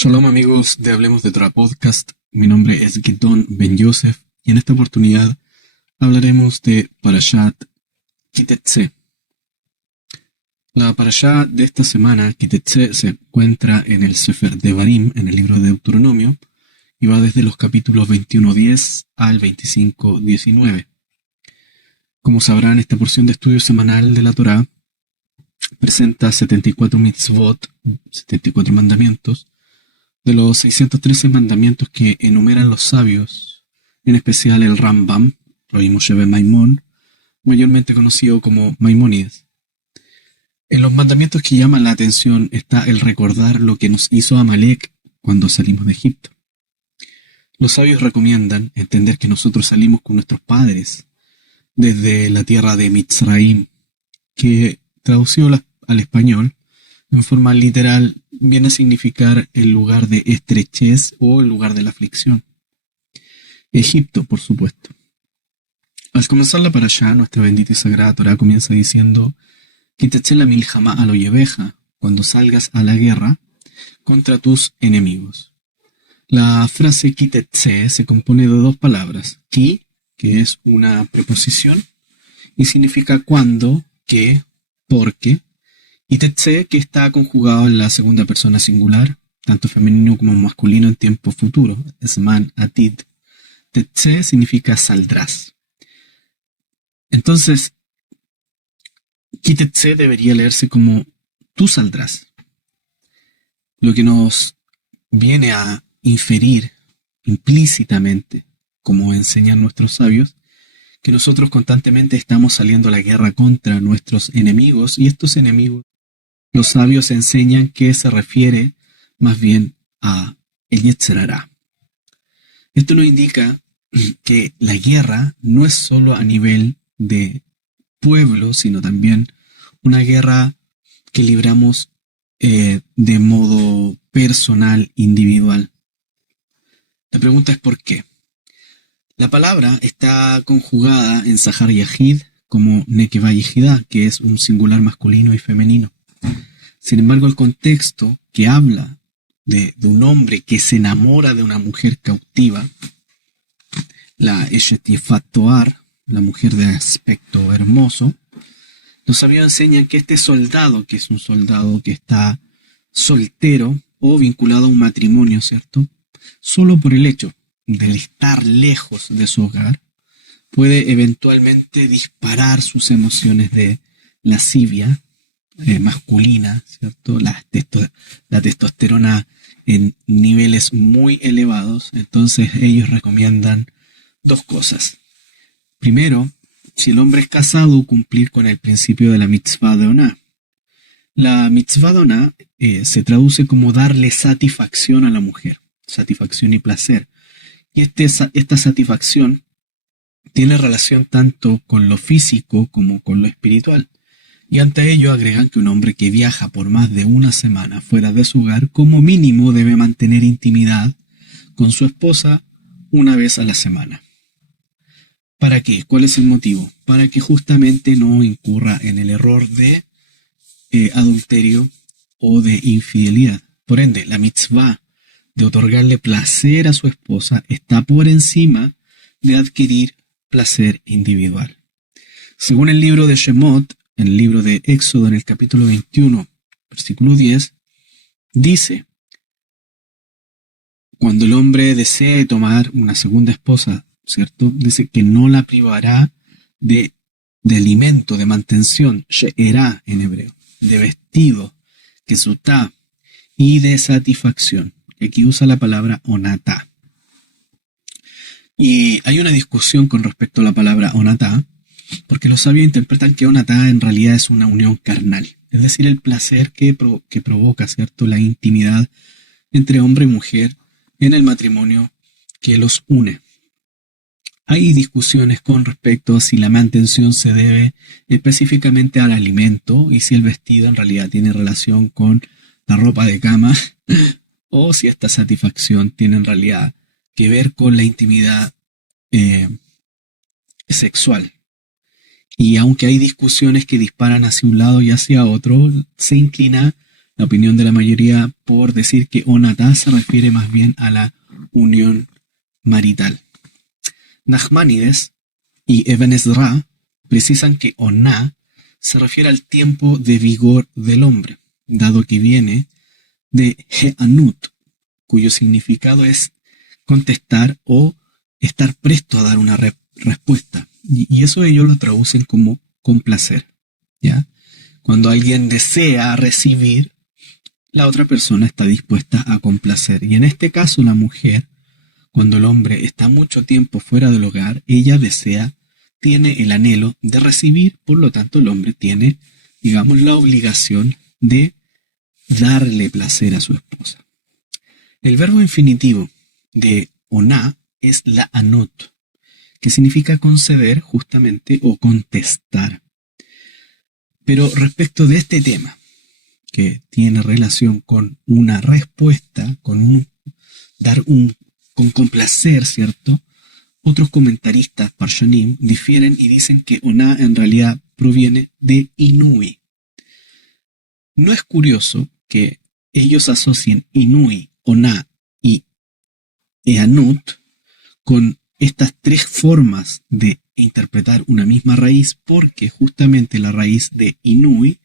Shalom amigos de Hablemos de Torah Podcast, mi nombre es Gidon Ben Yosef y en esta oportunidad hablaremos de Parashat Kitetse. La Parashá de esta semana, Kitetse, se encuentra en el Sefer Devarim, en el libro de Deuteronomio, y va desde los capítulos 21:10 al 25:19. Como sabrán, esta porción de estudio semanal de la Torá presenta 74 mitzvot, 74 mandamientos, de los 613 mandamientos que enumeran los sabios, en especial el Rambam, Rabbi Moshe ben Maimón, mayormente conocido como Maimónides. En los mandamientos que llaman la atención está el recordar lo que nos hizo Amalek cuando salimos de Egipto. Los sabios recomiendan entender que nosotros salimos con nuestros padres desde la tierra de Mitzraim, que traducido al español en forma literal viene a significar el lugar de estrechez o el lugar de la aflicción. Egipto, por supuesto. Al comenzar la parashá, nuestra bendita y sagrada Torá comienza diciendo: Kitetse la milhamá al oyeveja, cuando salgas a la guerra contra tus enemigos. La frase kitetse se compone de dos palabras: ki, que es una preposición y significa cuando, que, porque, y tetse, que está conjugado en la segunda persona singular, tanto femenino como masculino en tiempo futuro, esman atid. Tetse significa saldrás. Entonces, kitetse debería leerse como tú saldrás. Lo que nos viene a inferir implícitamente, como enseñan nuestros sabios, que nosotros constantemente estamos saliendo a la guerra contra nuestros enemigos, y estos enemigos, los sabios enseñan que se refiere más bien a el Yetzer Hará. Esto nos indica que la guerra no es solo a nivel de pueblo, sino también una guerra que libramos de modo personal, individual. La pregunta es ¿por qué? La palabra está conjugada en Sahar Yahid como Nekeva Yehidá, que es un singular masculino y femenino. Sin embargo, el contexto que habla de un hombre que se enamora de una mujer cautiva, la Eshet Yefat Toar, la mujer de aspecto hermoso, los sabios enseñan que este soldado, que es un soldado que está soltero o vinculado a un matrimonio, ¿cierto? Solo por el hecho de estar lejos de su hogar, puede eventualmente disparar sus emociones de lascivia masculina, ¿cierto? La testosterona en niveles muy elevados. Entonces ellos recomiendan dos cosas. Primero, si el hombre es casado, cumplir con el principio de la mitzvah de Oná. La mitzvah de Oná se traduce como darle satisfacción a la mujer, satisfacción y placer. Y esta satisfacción tiene relación tanto con lo físico como con lo espiritual. Y ante ello agregan que un hombre que viaja por más de una semana fuera de su hogar, como mínimo debe mantener intimidad con su esposa una vez a la semana. ¿Para qué? ¿Cuál es el motivo? Para que justamente no incurra en el error de adulterio o de infidelidad. Por ende, la mitzvah de otorgarle placer a su esposa está por encima de adquirir placer individual. Según el libro de Shemot, en el libro de Éxodo, en el capítulo 21, versículo 10, dice: cuando el hombre desee tomar una segunda esposa, ¿cierto? Dice que no la privará de alimento, de mantención, she'erá en hebreo, de vestido, kesutá, y de satisfacción. Aquí usa la palabra onatá. Y hay una discusión con respecto a la palabra onatá, porque los sabios interpretan que onatá en realidad es una unión carnal, es decir, el placer que provoca, ¿cierto?, la intimidad entre hombre y mujer en el matrimonio que los une. Hay discusiones con respecto a si la mantención se debe específicamente al alimento y si el vestido en realidad tiene relación con la ropa de cama, o si esta satisfacción tiene en realidad que ver con la intimidad sexual. Y aunque hay discusiones que disparan hacia un lado y hacia otro, se inclina la opinión de la mayoría por decir que onatá se refiere más bien a la unión marital. Nachmanides y Eben Ezra precisan que oná se refiere al tiempo de vigor del hombre, dado que viene de he'anut, cuyo significado es contestar o estar presto a dar una respuesta. Y eso ellos lo traducen como complacer, ¿ya? Cuando alguien desea recibir, la otra persona está dispuesta a complacer. Y en este caso la mujer, cuando el hombre está mucho tiempo fuera del hogar, ella tiene el anhelo de recibir, por lo tanto el hombre tiene, digamos, la obligación de darle placer a su esposa. El verbo infinitivo de oná es la anot, que significa conceder justamente o contestar. Pero respecto de este tema, que tiene relación con una respuesta, con complacer, ¿cierto? Otros comentaristas, Parshanim, difieren y dicen que oná en realidad proviene de inui. ¿No es curioso que ellos asocien inui, oná y eanut con estas tres formas de interpretar una misma raíz? Porque justamente la raíz de inui,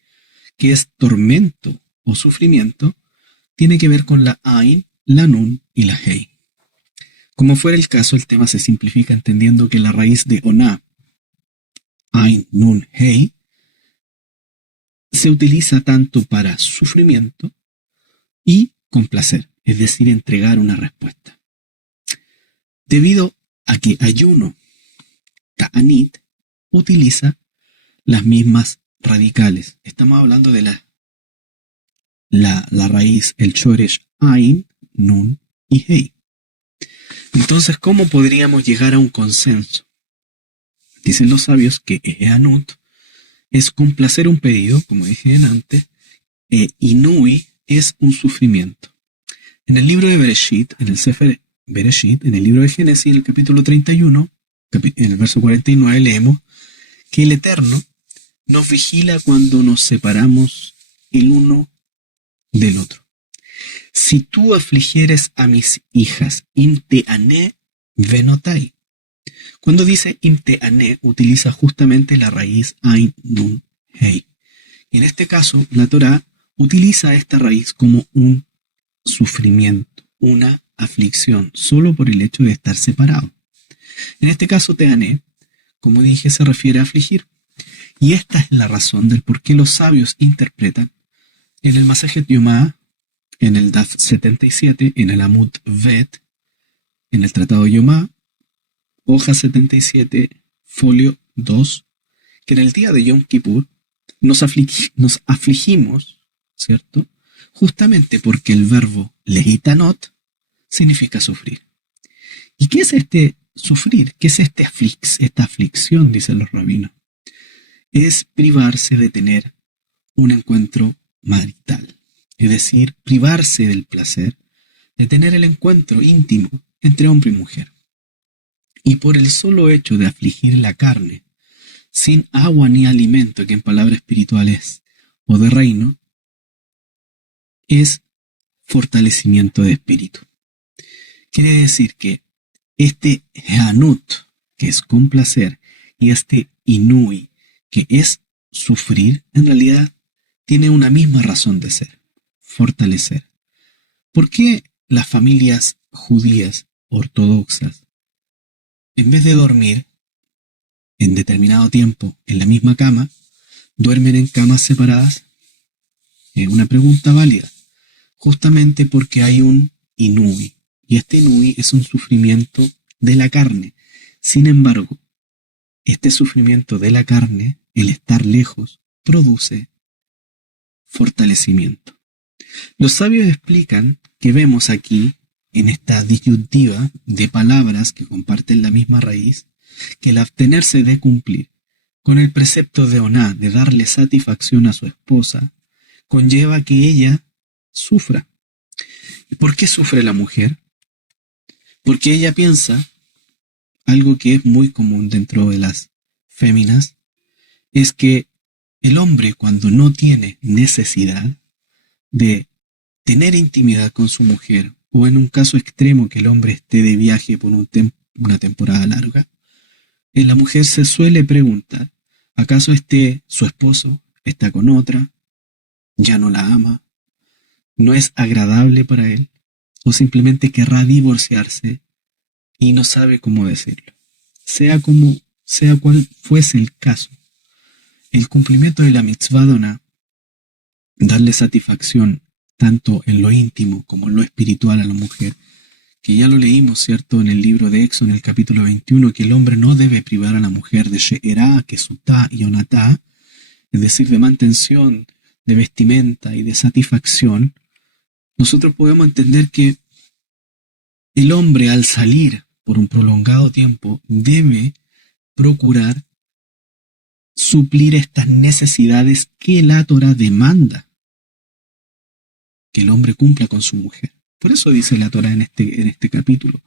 que es tormento o sufrimiento, tiene que ver con la ain, la nun y la hei. Como fuera el caso, el tema se simplifica entendiendo que la raíz de oná, ain, nun, hei, se utiliza tanto para sufrimiento y complacer, es decir, entregar una respuesta. Debido a que ayuno, ta'anit, utiliza las mismas radicales. Estamos hablando de la raíz, el shoresh ain, nun y hei. Entonces, ¿cómo podríamos llegar a un consenso? Dicen los sabios que eanut es complacer un pedido, como dije antes, inui es un sufrimiento. En el libro de Bereshit, en el Sefer Bereshit, en el libro de Génesis, en el capítulo 31, en el verso 49, leemos que el Eterno nos vigila cuando nos separamos el uno del otro. Si tú afligieres a mis hijas, imteané venotai. Cuando dice imteané, utiliza justamente la raíz ain, nun, hei. Y en este caso, la Torá utiliza esta raíz como un sufrimiento, una aflicción, solo por el hecho de estar separado. En este caso, teané, como dije, se refiere a afligir. Y esta es la razón del por qué los sabios interpretan en el Masejet Yomá, en el Daf 77, en el Amud Vet, en el Tratado Yomá, hoja 77, folio 2, que en el día de Yom Kippur nos afligimos, ¿cierto? Justamente porque el verbo lehitanot significa sufrir. ¿Y qué es este sufrir? ¿Qué es esta aflicción? Dicen los rabinos. Es privarse de tener un encuentro marital. Es decir, privarse del placer de tener el encuentro íntimo entre hombre y mujer. Y por el solo hecho de afligir la carne, sin agua ni alimento, que en palabras espirituales o de reino, es fortalecimiento de espíritu. Quiere decir que este hanut, que es complacer, y este inui, que es sufrir, en realidad tiene una misma razón de ser: fortalecer. ¿Por qué las familias judías ortodoxas, en vez de dormir en determinado tiempo en la misma cama, duermen en camas separadas? Es una pregunta válida. Justamente porque hay un inui, y este inui es un sufrimiento de la carne. Sin embargo, este sufrimiento de la carne, el estar lejos, produce fortalecimiento. Los sabios explican que vemos aquí, en esta disyuntiva de palabras que comparten la misma raíz, que el abstenerse de cumplir con el precepto de oná, de darle satisfacción a su esposa, conlleva que ella sufra. ¿Y por qué sufre la mujer? Porque ella piensa, algo que es muy común dentro de las féminas, es que el hombre, cuando no tiene necesidad, de tener intimidad con su mujer, o en un caso extremo que el hombre esté de viaje por una temporada larga, la mujer se suele preguntar, ¿acaso su esposo está con otra? ¿Ya no la ama? ¿No es agradable para él? ¿O simplemente querrá divorciarse y no sabe cómo decirlo? Sea cual fuese el caso, el cumplimiento de la mitzvah dona, darle satisfacción tanto en lo íntimo como en lo espiritual a la mujer, que ya lo leímos, ¿cierto?, en el libro de Éxodo, en el capítulo 21, que el hombre no debe privar a la mujer de she'erá, kesutá y onatá, es decir, de mantención, de vestimenta y de satisfacción. Nosotros podemos entender que el hombre, al salir por un prolongado tiempo, debe procurar suplir estas necesidades que la Torá demanda que el hombre cumpla con su mujer. Por eso dice la Torá en este capítulo: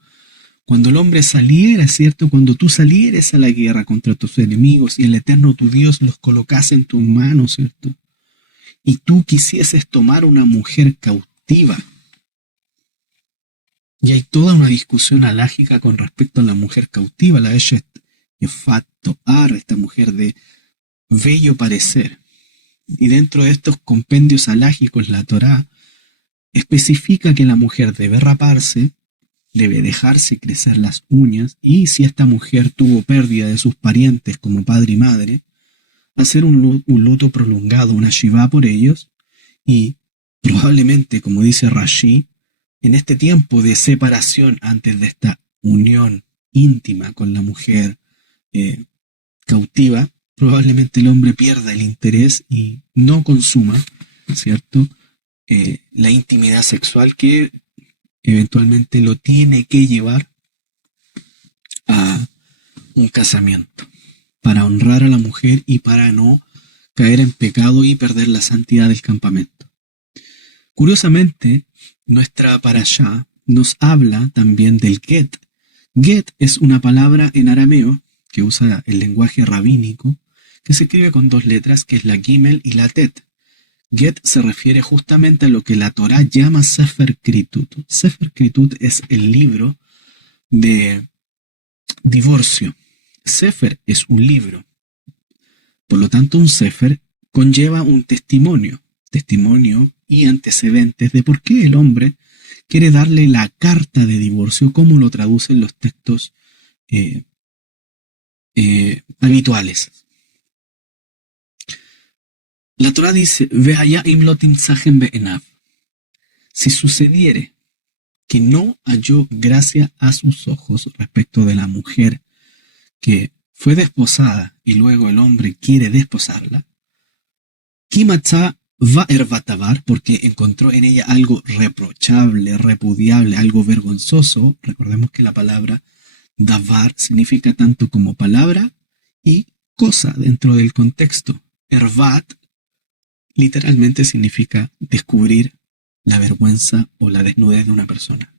cuando el hombre saliera, ¿cierto?, cuando tú salieres a la guerra contra tus enemigos y el Eterno tu Dios los colocase en tus manos, ¿cierto?, y tú quisieses tomar una mujer cautiva. Y hay toda una discusión alágica con respecto a la mujer cautiva, la Eshet Yefat Toar, esta mujer de bello parecer. Y dentro de estos compendios alágicos, la Torá especifica que la mujer debe raparse, debe dejarse crecer las uñas, y si esta mujer tuvo pérdida de sus parientes como padre y madre, hacer un luto prolongado, una shivá por ellos, y probablemente, como dice Rashi, en este tiempo de separación antes de esta unión íntima con la mujer cautiva, probablemente el hombre pierda el interés y no consuma, ¿cierto?, la intimidad sexual que eventualmente lo tiene que llevar a un casamiento, para honrar a la mujer y para no caer en pecado y perder la santidad del campamento. Curiosamente, nuestra parashá nos habla también del get. Get es una palabra en arameo que usa el lenguaje rabínico, que se escribe con dos letras, que es la gimel y la tet. Get se refiere justamente a lo que la Torá llama Sefer Kritut. Sefer Kritut es el libro de divorcio. Sefer es un libro. Por lo tanto, un Sefer conlleva un testimonio y antecedentes de por qué el hombre quiere darle la carta de divorcio, como lo traducen los textos habituales. La Torá dice: Ve'aya im lo timsahem be'enav. Si sucediere que no halló gracia a sus ojos respecto de la mujer que fue desposada y luego el hombre quiere desposarla, Kimatza va erbatavar, porque encontró en ella algo reprochable, repudiable, algo vergonzoso. Recordemos que la palabra davar significa tanto como palabra y cosa dentro del contexto. Ervat literalmente significa descubrir la vergüenza o la desnudez de una persona.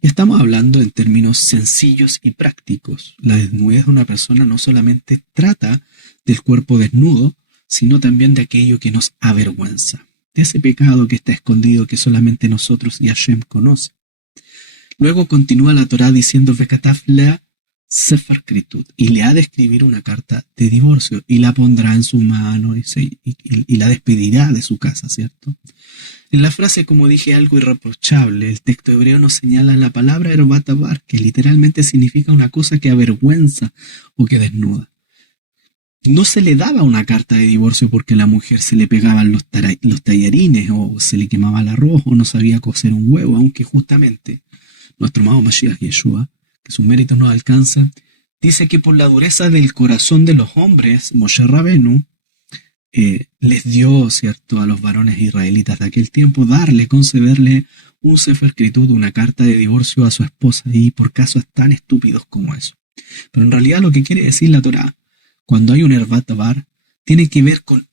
Estamos hablando en términos sencillos y prácticos. La desnudez de una persona no solamente trata del cuerpo desnudo, sino también de aquello que nos avergüenza, de ese pecado que está escondido, que solamente nosotros y Hashem conoce. Luego continúa la Torá diciendo: Vekataf lea Sefer Kritut, y le ha de escribir una carta de divorcio y la pondrá en su mano y la despedirá de su casa, ¿cierto? En la frase, como dije, algo irreprochable, el texto hebreo nos señala la palabra erbatabar, que literalmente significa una cosa que avergüenza o que desnuda. No se le daba una carta de divorcio porque a la mujer se le pegaban los tallarines, o se le quemaba el arroz, o no sabía cocer un huevo, aunque justamente nuestro amado Mashiach Yeshua, que sus méritos nos alcanzan, dice que por la dureza del corazón de los hombres, Moshe Rabenu les dio, ¿cierto?, a los varones israelitas de aquel tiempo concederle un Sefer Kritut, una carta de divorcio a su esposa, y por casos tan estúpidos como eso. Pero en realidad lo que quiere decir la Torá, cuando hay un Ervat Davar, tiene que ver con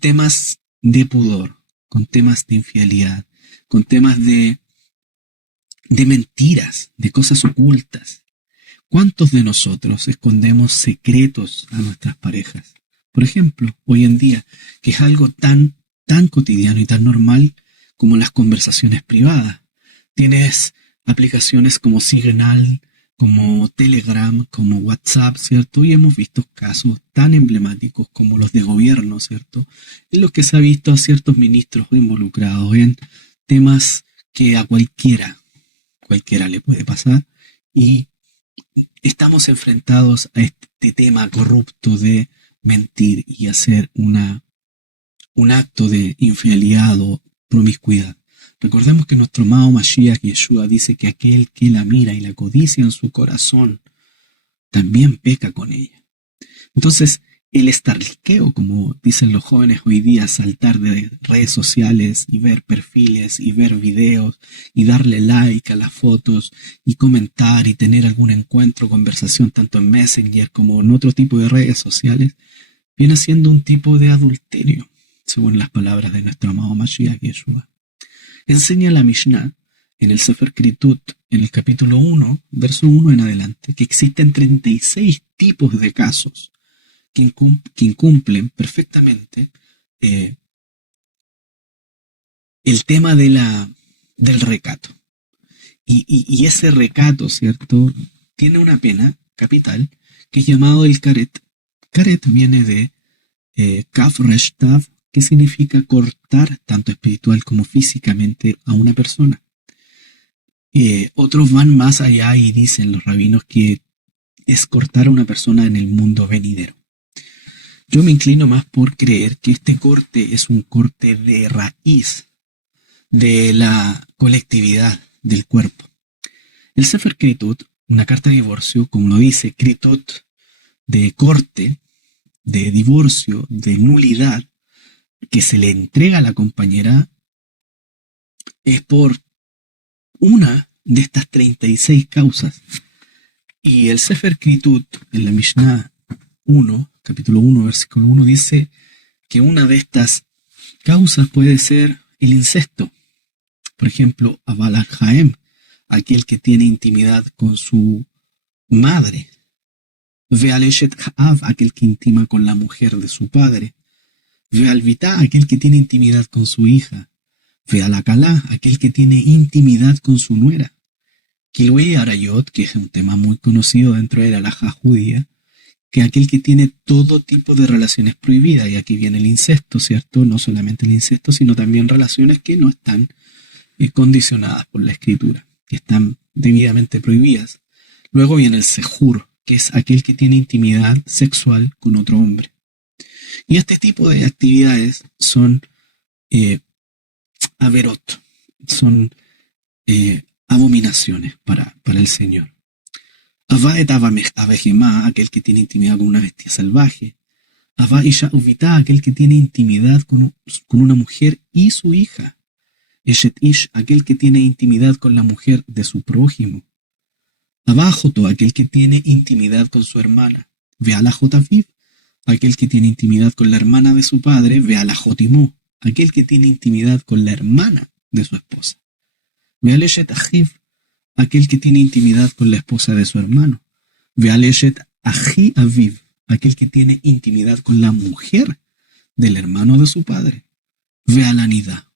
temas de pudor, con temas de infidelidad, con temas de mentiras, de cosas ocultas. ¿Cuántos de nosotros escondemos secretos a nuestras parejas? Por ejemplo, hoy en día, que es algo tan tan cotidiano y tan normal como las conversaciones privadas. Tienes aplicaciones como Signal, como Telegram, como WhatsApp, ¿cierto? Y hemos visto casos tan emblemáticos como los de gobierno, ¿cierto? En los que se ha visto a ciertos ministros involucrados en temas que a cualquiera le puede pasar, y estamos enfrentados a este tema corrupto de mentir y hacer un acto de infidelidad o promiscuidad. Recordemos que nuestro amado Mashiach Yeshua dice que aquel que la mira y la codicia en su corazón también peca con ella. Entonces, el estarliqueo, como dicen los jóvenes hoy día, saltar de redes sociales y ver perfiles y ver videos y darle like a las fotos y comentar y tener algún encuentro, conversación tanto en Messenger como en otro tipo de redes sociales, viene siendo un tipo de adulterio, según las palabras de nuestro amado Mashiach Yeshua. Enseña la Mishnah en el Sefer Kritut, en el capítulo 1, verso 1 en adelante, que existen 36 tipos de casos que incumplen perfectamente el tema del recato. Y ese recato, ¿cierto?, tiene una pena capital que es llamado el karet. Karet viene de kaf resh tav, que significa cortar tanto espiritual como físicamente a una persona. Otros van más allá y dicen los rabinos que es cortar a una persona en el mundo venidero. Yo me inclino más por creer que este corte es un corte de raíz de la colectividad del cuerpo. El Sefer Kritut, una carta de divorcio, como lo dice, Kritut, de corte, de divorcio, de nulidad, que se le entrega a la compañera, es por una de estas 36 causas. Y el Sefer Kritut, en la Mishnah 1, capítulo 1, versículo 1, dice que una de estas causas puede ser el incesto. Por ejemplo, Abal al-Jaem, aquel que tiene intimidad con su madre. Ve'al eshet ha'av, aquel que intima con la mujer de su padre. Ve'al vitá, aquel que tiene intimidad con su hija. Ve'al akalá, aquel que tiene intimidad con su nuera. Kilui arayot, que es un tema muy conocido dentro de la halajá judía, que aquel que tiene todo tipo de relaciones prohibidas, y aquí viene el incesto, ¿cierto? No solamente el incesto, sino también relaciones que no están condicionadas por la escritura, que están debidamente prohibidas. Luego viene el sejur, que es aquel que tiene intimidad sexual con otro hombre. Y este tipo de actividades son averot, son abominaciones para el Señor. Avá et avejimá, aquel que tiene intimidad con una bestia salvaje. Avá isha uvitá, aquel que tiene intimidad con una mujer y su hija. Eshet ish, aquel que tiene intimidad con la mujer de su prójimo. Avá joto, aquel que tiene intimidad con su hermana. Ve'ala jotaviv, aquel que tiene intimidad con la hermana de su padre. Ve'ala jotimó, aquel que tiene intimidad con la hermana de su esposa. Ve'al eshet ajiv, aquel que tiene intimidad con la esposa de su hermano. Ve'al eshet aji aviv, aquel que tiene intimidad con la mujer del hermano de su padre. Ve'al anidá,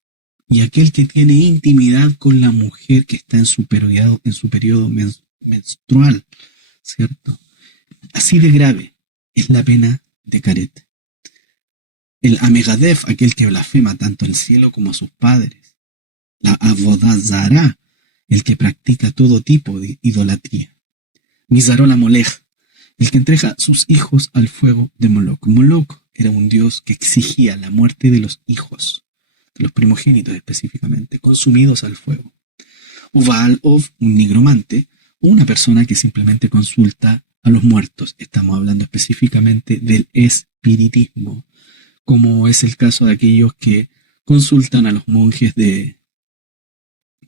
y aquel que tiene intimidad con la mujer que está en su periodo menstrual, ¿cierto? Así de grave es la pena de karet. El amegadef, aquel que blasfema tanto al cielo como a sus padres. La avodah zará, el que practica todo tipo de idolatría. Mizarol Molech, el que entrega sus hijos al fuego de Moloch. Moloch era un dios que exigía la muerte de los hijos, de los primogénitos específicamente, consumidos al fuego. O Baal Ov, un nigromante, o una persona que simplemente consulta a los muertos. Estamos hablando específicamente del espiritismo, como es el caso de aquellos que consultan a los monjes de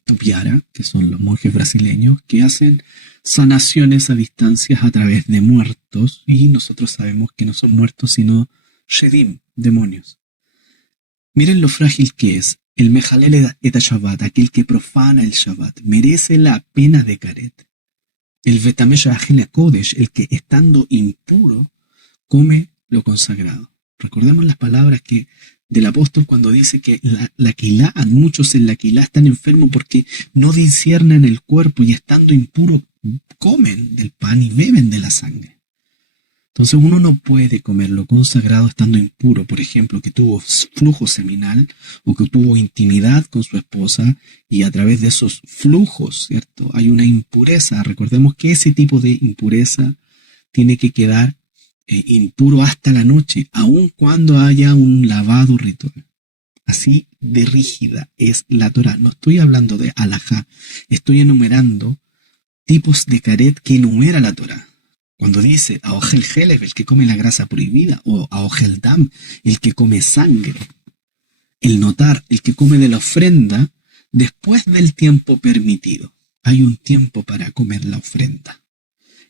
Tupiara, que son los monjes brasileños, que hacen sanaciones a distancias a través de muertos, y nosotros sabemos que no son muertos sino shedim, demonios. Miren lo frágil que es. El mejalel et Shabbat, aquel que profana el Shabbat, merece la pena de karet. El betamesh ajel kodesh, el que estando impuro come lo consagrado. Recordemos las palabras que del apóstol cuando dice que la quilá, muchos en la quilá están enfermos porque no disciernen el cuerpo y estando impuros comen del pan y beben de la sangre. Entonces uno no puede comer lo consagrado estando impuro, por ejemplo, que tuvo flujo seminal o que tuvo intimidad con su esposa y a través de esos flujos, ¿cierto? Hay una impureza. Recordemos que ese tipo de impureza tiene que quedar impuro hasta la noche, aun cuando haya un lavado ritual. Así de rígida es la Torá. No estoy hablando de alajá, estoy enumerando tipos de caret que enumera la Torá. Cuando dice Aogel Helef, el que come la grasa prohibida, o Aogel Dam, el que come sangre, el notar, el que come de la ofrenda, después del tiempo permitido. Hay un tiempo para comer la ofrenda.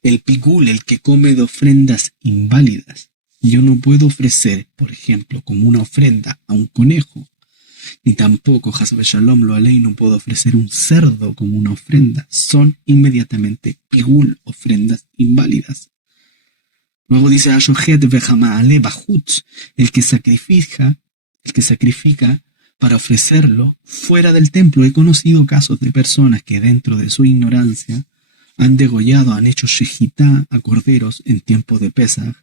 El pigul, el que come de ofrendas inválidas. Yo no puedo ofrecer, por ejemplo, como una ofrenda a un conejo, ni tampoco, Hasbe Shalom lo alei, no puedo ofrecer un cerdo como una ofrenda. Son inmediatamente pigul, ofrendas inválidas. Luego dice Ashohet Vejamaale Bahutz, el que sacrifica para ofrecerlo fuera del templo. He conocido casos de personas que dentro de su ignorancia han degollado, han hecho shejitá a corderos en tiempo de Pesaj,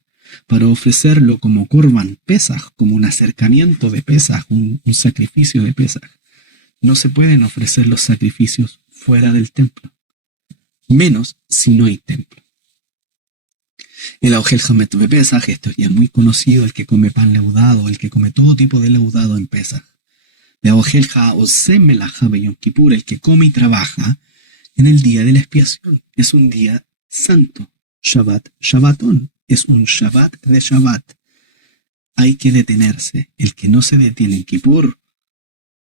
para ofrecerlo como Korban Pesaj, como un acercamiento de Pesaj, un sacrificio de Pesaj. No se pueden ofrecer los sacrificios fuera del templo, menos si no hay templo. El Aogel Hamet de Pesaj, esto ya es muy conocido, el que come pan leudado, el que come todo tipo de leudado en Pesaj. El Aogel Haosem Melajá Yom Kippur, el que come y trabaja en el día de la expiación. Es un día santo, Shabbat, Shabbatón. Es un Shabbat de Shabbat. Hay que detenerse. El que no se detiene en Kippur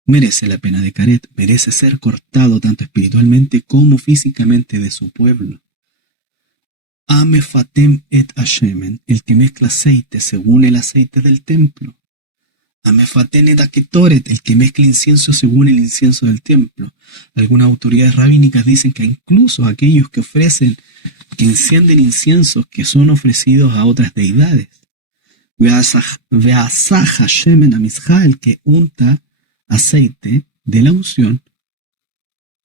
merece la pena de caret, merece ser cortado tanto espiritualmente como físicamente de su pueblo. Amefatem et Hashemen, el que mezcla aceite según el aceite del templo. Amefatem et Aketoret, el que mezcla incienso según el incienso del templo. Algunas autoridades rabínicas dicen que incluso aquellos que encienden inciensos que son ofrecidos a otras deidades. Veasaj Hashemen Amizja, el que unta aceite de la unción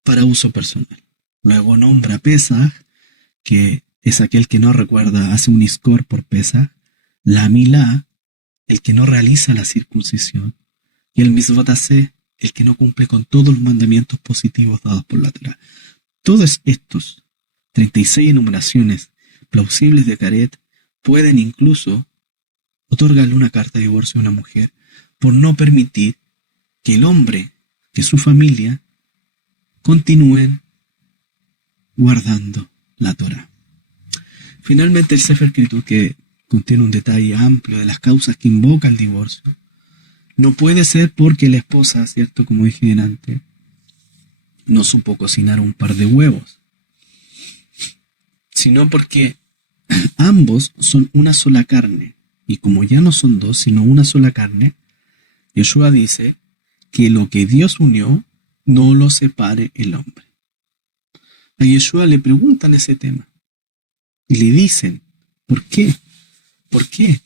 para uso personal. Luego nombra Pesaj, que es aquel que no recuerda, hace un iskor por Pesaj. La Milá, el que no realiza la circuncisión. Y el Mitzvot Aseh, el que no cumple con todos los mandamientos positivos dados por la Torá. Todos estos 36 enumeraciones plausibles de caret pueden incluso otorgarle una carta de divorcio a una mujer por no permitir que el hombre, que su familia, continúen guardando la Torá. Finalmente, el Sefer Kritut, que contiene un detalle amplio de las causas que invoca el divorcio, no puede ser porque la esposa, ¿cierto? Como dije antes, no supo cocinar un par de huevos, sino porque ambos son una sola carne, y como ya no son dos, sino una sola carne, Yeshua dice que lo que Dios unió, no lo separe el hombre. A Yeshua le preguntan ese tema, y le dicen, ¿por qué? ¿Por qué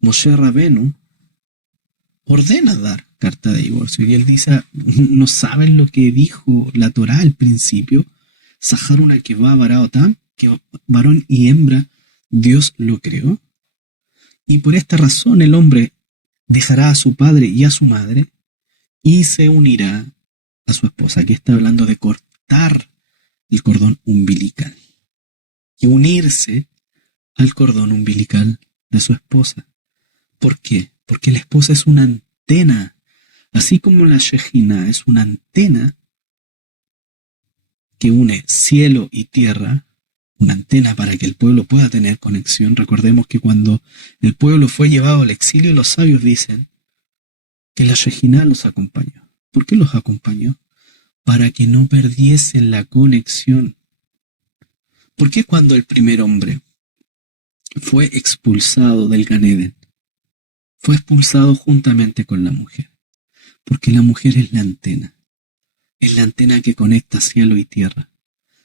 Moshe Rabenu ordena dar carta de divorcio? Y él dice, ¿no saben lo que dijo la Torá al principio? Sahar una que va baraotam, que varón y hembra Dios lo creó. Y por esta razón el hombre dejará a su padre y a su madre y se unirá a su esposa. Aquí está hablando de cortar el cordón umbilical y unirse al cordón umbilical de su esposa. ¿Por qué? Porque la esposa es una antena, así como la Shejina es una antena que une cielo y tierra, una antena para que el pueblo pueda tener conexión. Recordemos que cuando el pueblo fue llevado al exilio, los sabios dicen que la Shejina los acompañó. ¿Por qué los acompañó? Para que no perdiesen la conexión. ¿Por qué cuando el primer hombre fue expulsado del Gan Eden, fue expulsado juntamente con la mujer? Porque la mujer es la antena que conecta cielo y tierra.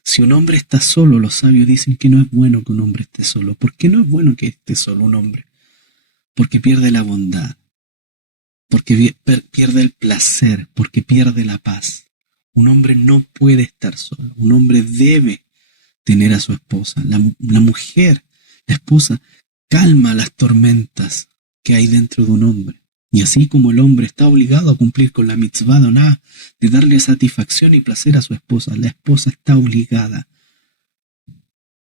Si un hombre está solo, los sabios dicen que no es bueno que un hombre esté solo. ¿Por qué no es bueno que esté solo un hombre? Porque pierde la bondad. porque pierde el placer, porque pierde la paz. Un hombre no puede estar solo, un hombre debe tener a su esposa. La mujer, la esposa, calma las tormentas que hay dentro de un hombre. Y así como el hombre está obligado a cumplir con la mitzvah doná de darle satisfacción y placer a su esposa, la esposa está obligada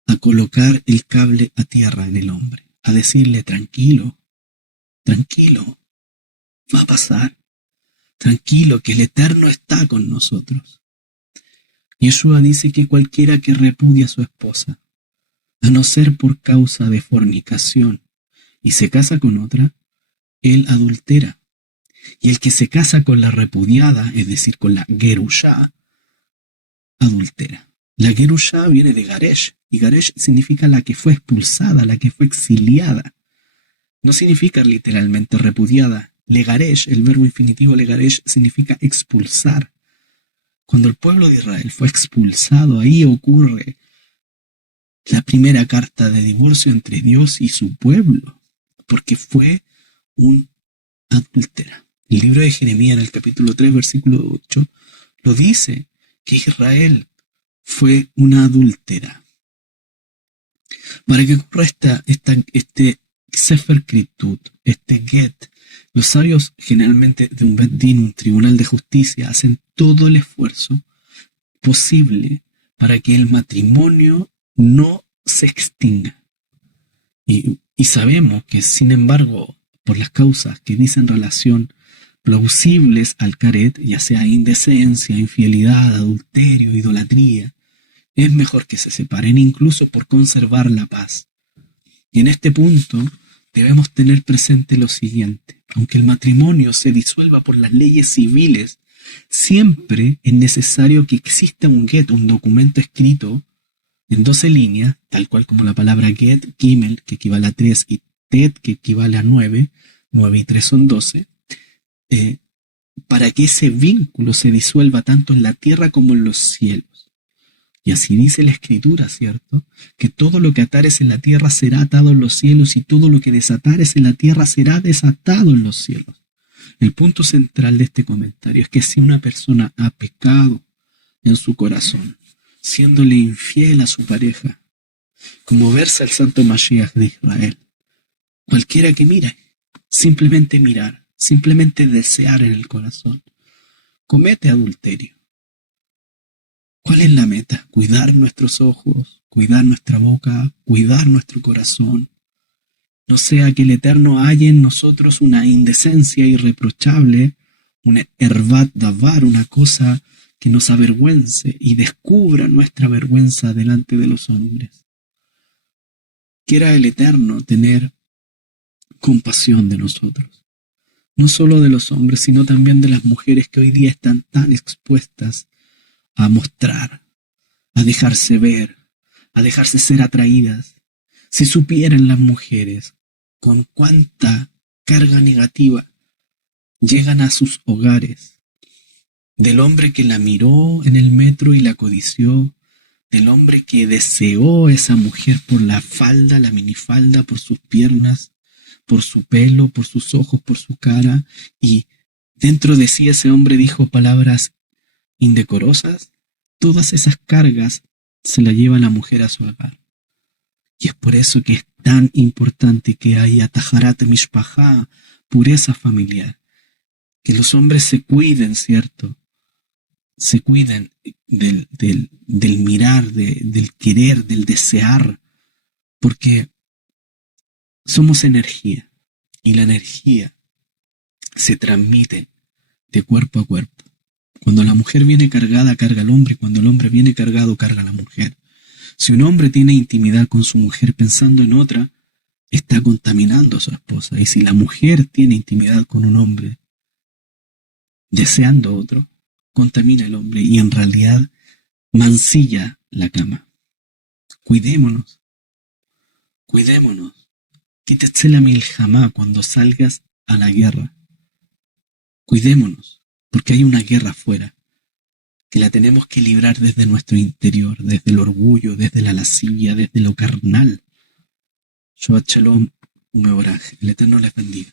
a colocar el cable a tierra en el hombre, a decirle tranquilo, tranquilo, va a pasar, tranquilo, que el Eterno está con nosotros. Yeshua dice que cualquiera que repudia a su esposa, a no ser por causa de fornicación, y se casa con otra, él adultera. Y el que se casa con la repudiada, es decir, con la gerushá, adultera. La gerushá viene de Garesh, y Garesh significa la que fue expulsada, la que fue exiliada. No significa literalmente repudiada. Legaresh, el verbo infinitivo legaresh, significa expulsar. Cuando el pueblo de Israel fue expulsado, ahí ocurre la primera carta de divorcio entre Dios y su pueblo, porque fue un adúltera. El libro de Jeremías en el capítulo 3, versículo 8, lo dice, que Israel fue una adúltera. Para que ocurra este Sefer Kritut, este Get, los sabios generalmente de un Bet Din, un tribunal de justicia, hacen todo el esfuerzo posible para que el matrimonio no se extinga. Y sabemos que, sin embargo, por las causas que dicen relación plausibles al caret, ya sea indecencia, infidelidad, adulterio, idolatría, es mejor que se separen incluso por conservar la paz. Y en este punto debemos tener presente lo siguiente: aunque el matrimonio se disuelva por las leyes civiles, siempre es necesario que exista un get, un documento escrito en 12 líneas, tal cual como la palabra get, gimel, que equivale a 3, y tet, que equivale a 9, 9 y 3 son 12, para que ese vínculo se disuelva tanto en la tierra como en los cielos. Y así dice la Escritura, ¿cierto? Que todo lo que atares en la tierra será atado en los cielos, y todo lo que desatares en la tierra será desatado en los cielos. El punto central de este comentario es que si una persona ha pecado en su corazón, siéndole infiel a su pareja, como versa el Santo Mashiach de Israel, cualquiera que mire, simplemente mirar, simplemente desear en el corazón, comete adulterio. ¿Cuál es la meta? Cuidar nuestros ojos, cuidar nuestra boca, cuidar nuestro corazón. No sea que el Eterno halle en nosotros una indecencia irreprochable, una ervat davar, una cosa que nos avergüence y descubra nuestra vergüenza delante de los hombres. Quiera el Eterno tener compasión de nosotros, no solo de los hombres, sino también de las mujeres que hoy día están tan expuestas a mostrar, a dejarse ver, a dejarse ser atraídas. Si supieran las mujeres con cuánta carga negativa llegan a sus hogares, del hombre que la miró en el metro y la codició, del hombre que deseó a esa mujer por la falda, la minifalda, por sus piernas, por su pelo, por sus ojos, por su cara, y dentro de sí ese hombre dijo palabras indecorosas. Todas esas cargas se las lleva la mujer a su hogar. Y es por eso que es tan importante que haya taharat mishpajá, pureza familiar. Que los hombres se cuiden, ¿cierto? Se cuiden del mirar, del querer, del desear, porque somos energía, y la energía se transmite de cuerpo a cuerpo. Cuando la mujer viene cargada, carga al hombre, y cuando el hombre viene cargado, carga a la mujer. Si un hombre tiene intimidad con su mujer pensando en otra, está contaminando a su esposa. Y si la mujer tiene intimidad con un hombre deseando otro, contamina al hombre y en realidad mancilla la cama. Cuidémonos, cuidémonos. Quítese la miljamá cuando salgas a la guerra. Cuidémonos, porque hay una guerra afuera, que la tenemos que librar desde nuestro interior, desde el orgullo, desde la lascivia, desde lo carnal. Shabbat Shalom, Umeboraj. El Eterno les bendiga.